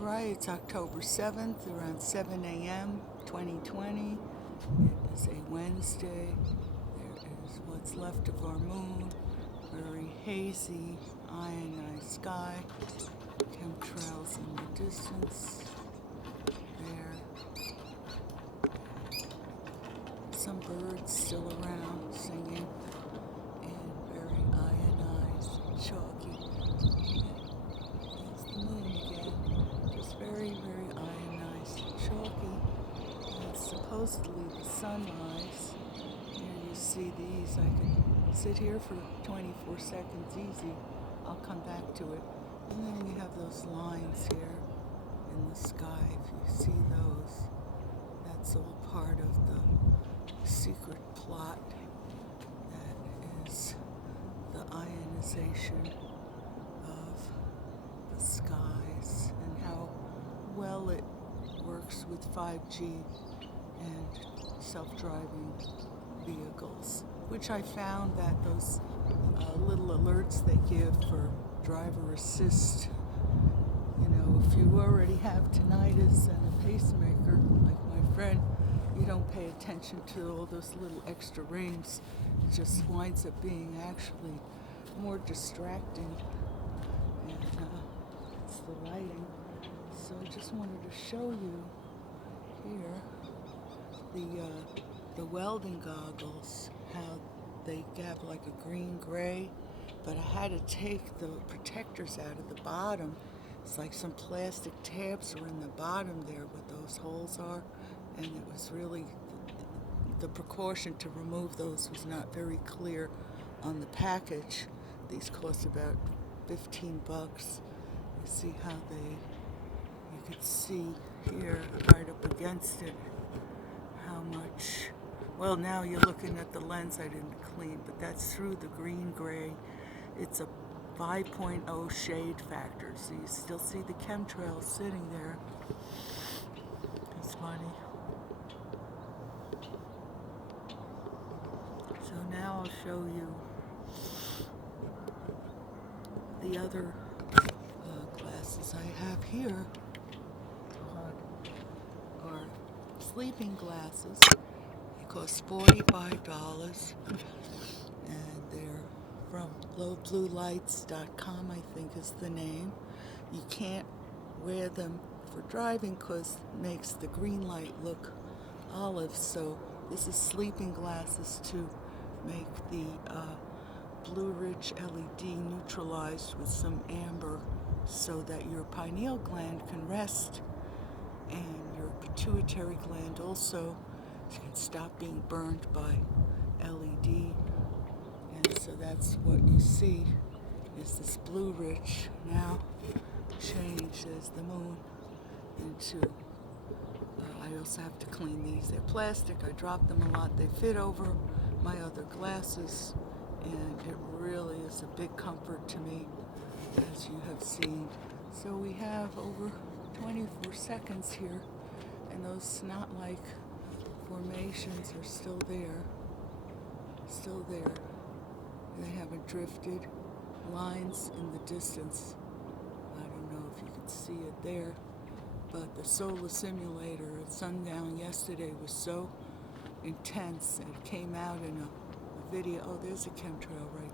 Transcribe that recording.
Alright, it's October 7th, around 7 a.m., 2020. It is a Wednesday. There is what's left of our moon. Very hazy, ionized sky. Chemtrails in the distance. There. Some birds still around singing and very ionized, chalky. There's the moon again. Just very, very ionized, chalky. And supposedly the sunrise. Here you see these. I can sit here for 24 seconds easy. I'll come back to it. And then we have those lines here in the sky. If you see those, that's all part of the secret plot that is the ionization of the skies and how well it works with 5G and self-driving vehicles, which I found that those little alerts they give for driver assist, if you already have tinnitus and a pacemaker like my friend, you don't pay attention to all those little extra rings. It just winds up being actually more distracting, and it's the lighting. So I just wanted to show you here the welding goggles, how they have like a green-gray, but I had to take the protectors out of the bottom. It's like some plastic tabs are in the bottom there where those holes are, and it was really, the precaution to remove those was not very clear on the package. These cost about $15. You see how you could see here right up against it how much, well, now you're looking at the lens I didn't clean, but that's through the green-gray. It's a 5.0 shade factor, so you still see the chemtrails sitting there. It's funny. So now I'll show you the other glasses I have here are sleeping glasses. They cost $45, and they're from lowbluelights.com, I think is the name. You can't wear them for driving because it makes the green light look olive, so this is sleeping glasses to make the Blue Ridge LED neutralized with some amber so that your pineal gland can rest and your pituitary gland also can stop being burned by LED. And so that's what you see is this Blue Ridge now changed as the moon into, I also have to clean these. They're plastic. I drop them a lot. They fit over my other glasses, and it really is a big comfort to me, as you have seen. So we have over 24 seconds here, and those snot-like formations are still there. Still there. They haven't drifted. Lines in the distance. I don't know if you can see it there, but the solar simulator at sundown yesterday was so intense, and it came out in a video. Oh, there's a chemtrail right